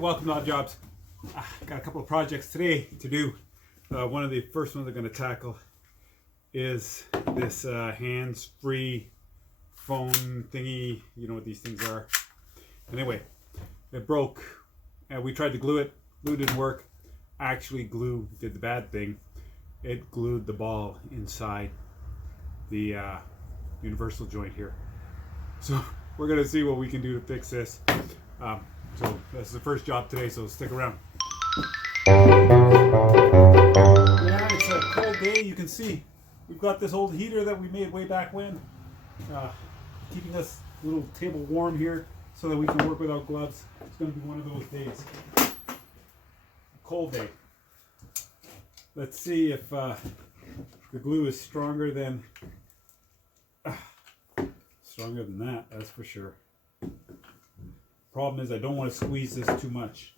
welcome to Odd Jobs. Got a couple of projects today to do. One of the first ones I'm going to tackle is this hands-free phone thingy. You know what these things are. Anyway, it broke. We tried to glue it. Glue didn't work. Actually, glue did the bad thing. It glued the ball inside the universal joint here. So we're going to see what we can do to fix this. So this is the first job today, so stick around. Yeah, it's a cold day. You can see we've got this old heater that we made way back when, keeping us little table warm here so that we can work without gloves. It's going to be one of those days. Cold day. Let's see if the glue is stronger than that. That's for sure. Problem is I don't want to squeeze this too much.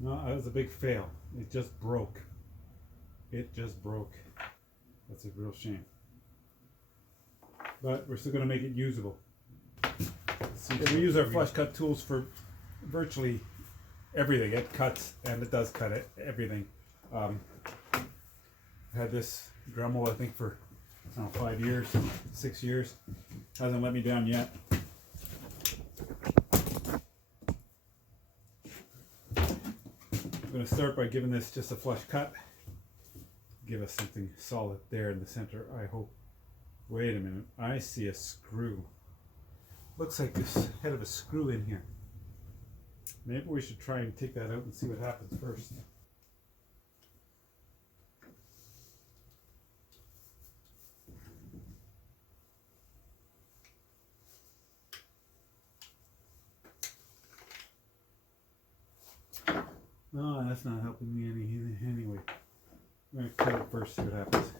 No, that was a big fail. It just broke. It just broke. That's a real shame. But we're still going to make it usable. We use our flush cut tools for virtually everything. It cuts, and it does cut it, everything. I've had this Dremel, I think, for 5 years, 6 years. Hasn't let me down yet. I'm going to start by giving this just a flush cut. Give us something solid there in the center, I hope. Wait a minute, I see a screw. Looks like this head of a screw in here. Maybe we should try and take that out and see what happens first. No, that's not helping me anyway. I'm going to cut it first, see what happens.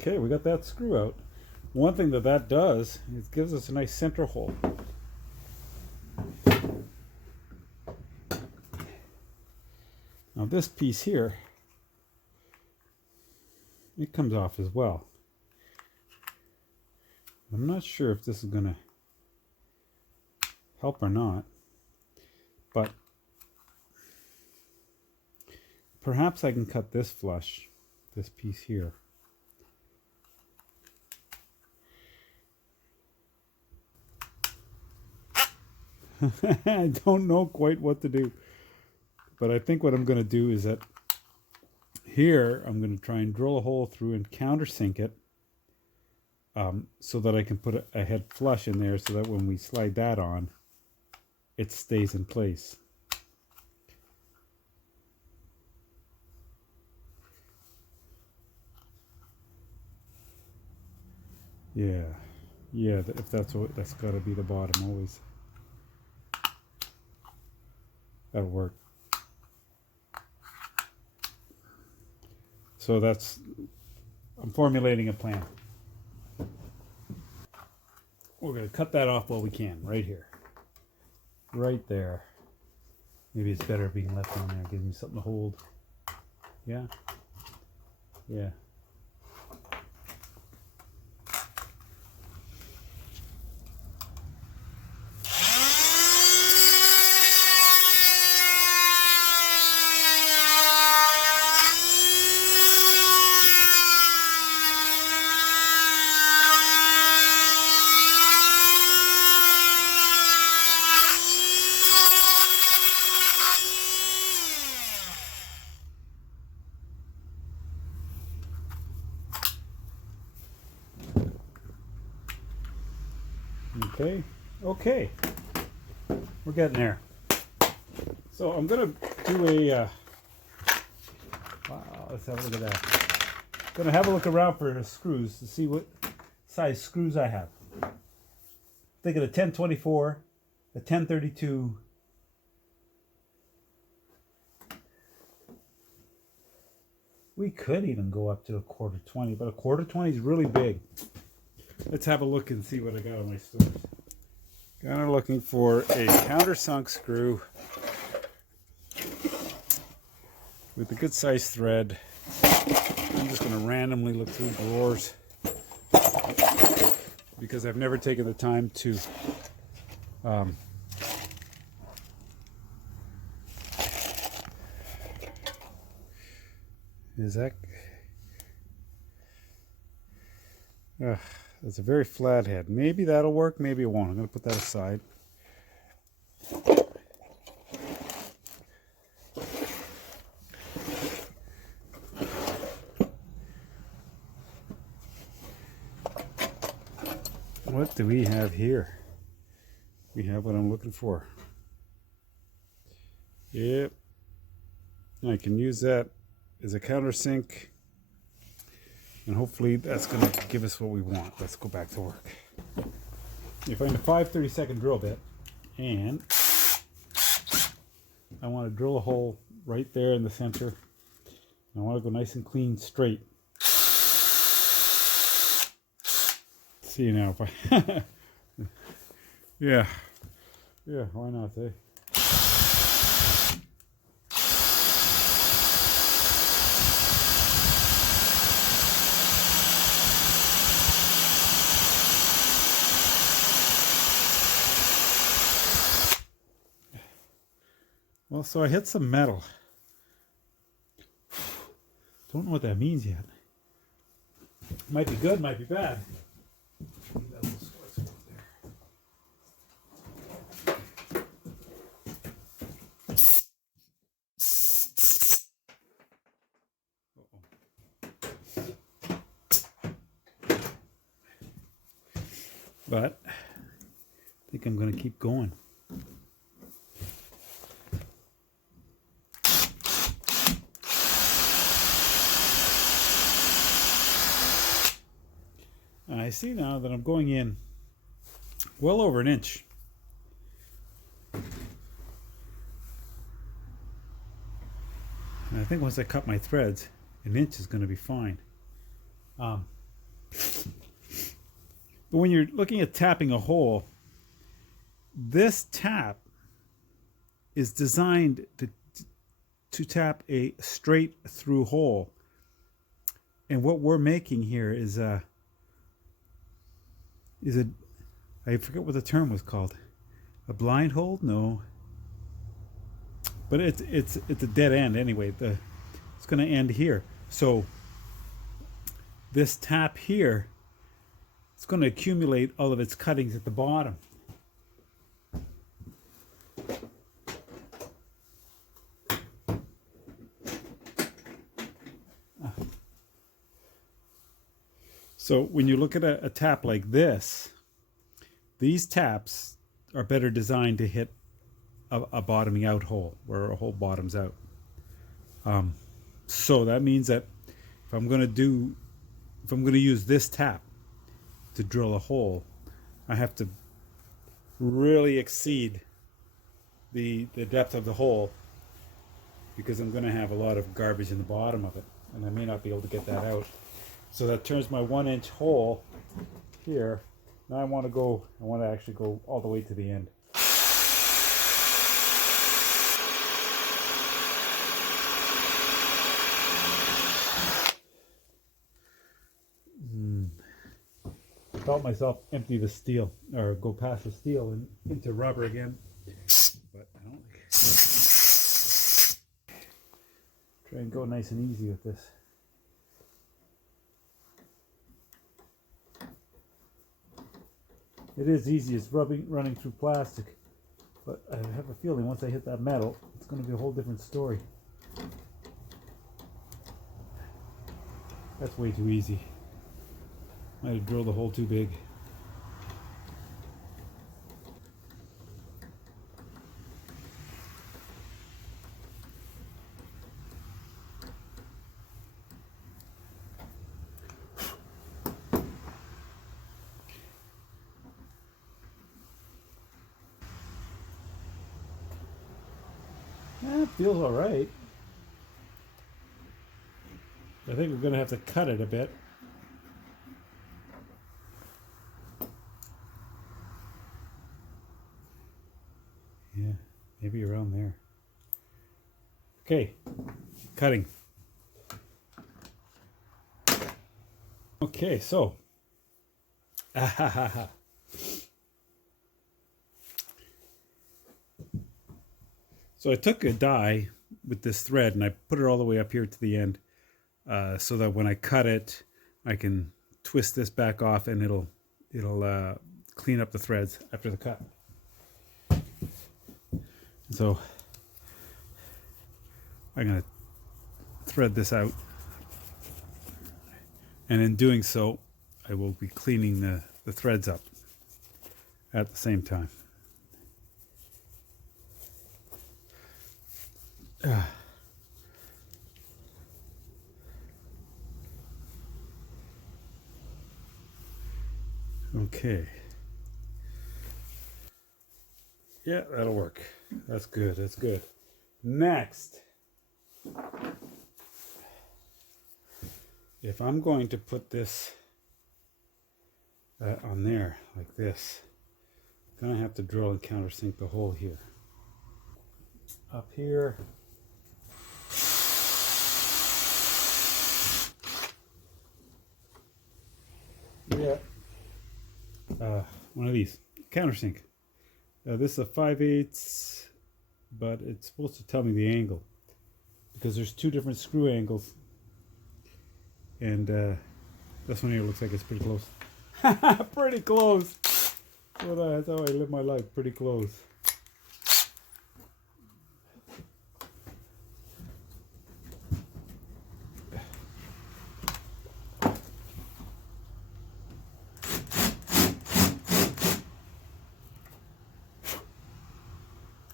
Okay, we got that screw out. One thing that does is gives us a nice center hole. Now this piece here, it comes off as well. I'm not sure if this is going to help or not, but perhaps I can cut this flush, this piece here. I don't know quite what to do, but I think what I'm going to do is that here I'm going to try and drill a hole through and countersink it, so that I can put a head flush in there so that when we slide that on, it stays in place. Yeah, if that's got to be the bottom always. That'll work. So I'm formulating a plan. We're going to cut that off while we can, right here. Right there. Maybe it's better being left on there, give me something to hold. Yeah. Yeah. Okay. Okay. We're getting there. So I'm gonna do a. Wow. Let's have a look at that. Gonna have a look around for screws to see what size screws I have. Thinking a 1024, a 1032. We could even go up to a 1/4 20, but a 1/4 20 is really big. Let's have a look and see what I got on my stores. Kind of looking for a countersunk screw with a good size thread. I'm just going to randomly look through drawers because I've never taken the time to is that that's a very flat head. Maybe that'll work, maybe it won't. I'm going to put that aside. What do we have here? We have what I'm looking for. Yep. I can use that as a countersink. And hopefully that's going to give us what we want. Let's go back to work. You find a 5/32 drill bit. And I want to drill a hole right there in the center. I want to go nice and clean straight. See now if I... Yeah, why not, eh? Well, so I hit some metal. Don't know what that means yet. Might be good, might be bad. But I think I'm going to keep going. I see now that I'm going in well over an inch. And I think once I cut my threads, an inch is going to be fine. But when you're looking at tapping a hole, this tap is designed to tap a straight through hole. And what we're making here is a I forget what the term was called. A blind hole? No. But it's a dead end anyway. It's going to end here. So this tap here, it's going to accumulate all of its cuttings at the bottom. So when you look at a tap like this, these taps are better designed to hit a bottoming out hole, where a hole bottoms out. So that means that if I'm going to use this tap to drill a hole, I have to really exceed the depth of the hole, because I'm going to have a lot of garbage in the bottom of it, and I may not be able to get that out. So that turns my 1-inch hole here. Now I want to actually go all the way to the end. felt myself empty the steel, or go past the steel and into rubber again. But I don't like it. Try and go nice and easy with this. It is easy, it's running through plastic, but I have a feeling once I hit that metal, it's going to be a whole different story. That's way too easy. Might have drilled a hole too big. It feels all right. I think we're going to have to cut it a bit. Yeah, maybe around there. Okay, cutting. Okay, so. So I took a die with this thread and I put it all the way up here to the end, so that when I cut it, I can twist this back off and it'll clean up the threads after the cut. So I'm going to thread this out, and in doing so I will be cleaning the threads up at the same time. Okay. Yeah, that'll work. That's good. That's good. Next, if I'm going to put this on there like this, I'm gonna have to drill and countersink the hole here. Up here. Yeah. One of these. Countersink. This is a 5/8, but it's supposed to tell me the angle because there's two different screw angles, and this one here looks like it's pretty close. Pretty close. That's how I live my life. Pretty close.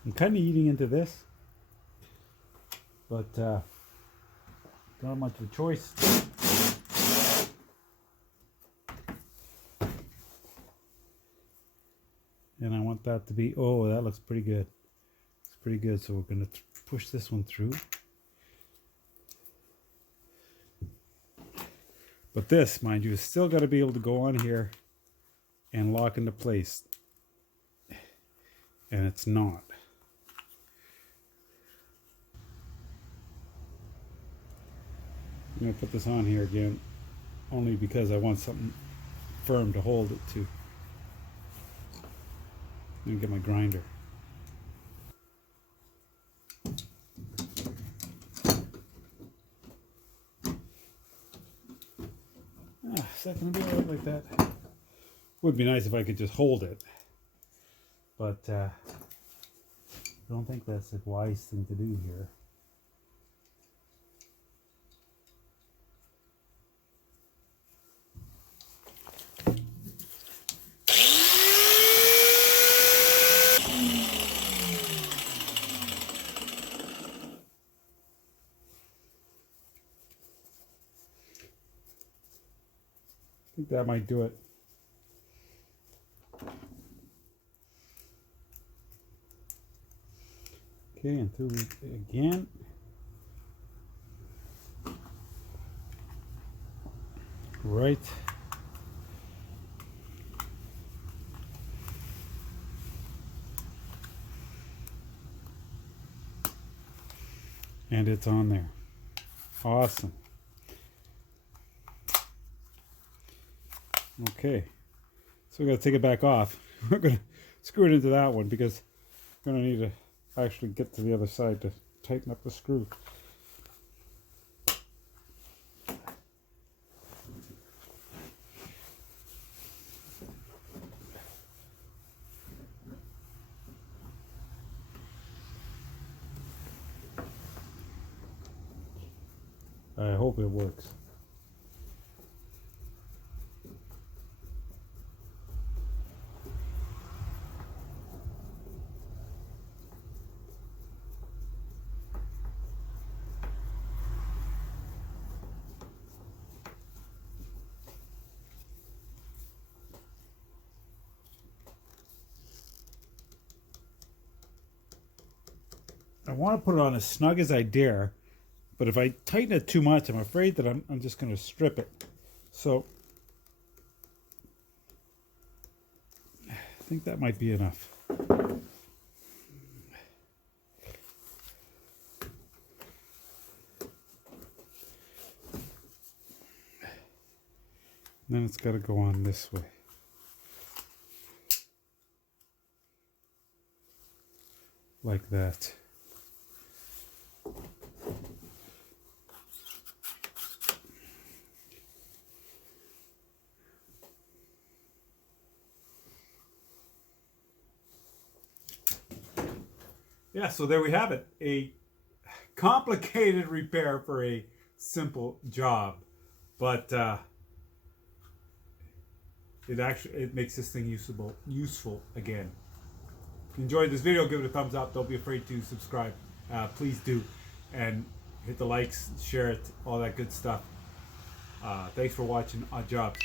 I'm kind of eating into this, but not much of a choice. And I want that to be, oh, that looks pretty good. It's pretty good, so we're going to push this one through. But this, mind you, is still got to be able to go on here and lock into place. And it's not. I'm going to put this on here again, only because I want something firm to hold it to. Let me get my grinder. Is that going to be alright like that? Would be nice if I could just hold it, but I don't think that's a wise thing to do here. I think that might do it. Okay, and through it again. Right. And it's on there. Awesome. Okay, So we got to take it back off. We're going to screw it into that one because we're going to need to actually get to the other side to tighten up the screw. I hope it works. I want to put it on as snug as I dare, but if I tighten it too much, I'm afraid that I'm just going to strip it. So I think that might be enough. Then it's got to go on this way. Like that. Yeah, so there we have it. A complicated repair for a simple job. But it makes this thing useful again. If you enjoyed this video, give it a thumbs up. Don't be afraid to subscribe. Please do. And hit the likes, share it, all that good stuff. Thanks for watching Odd Jobs.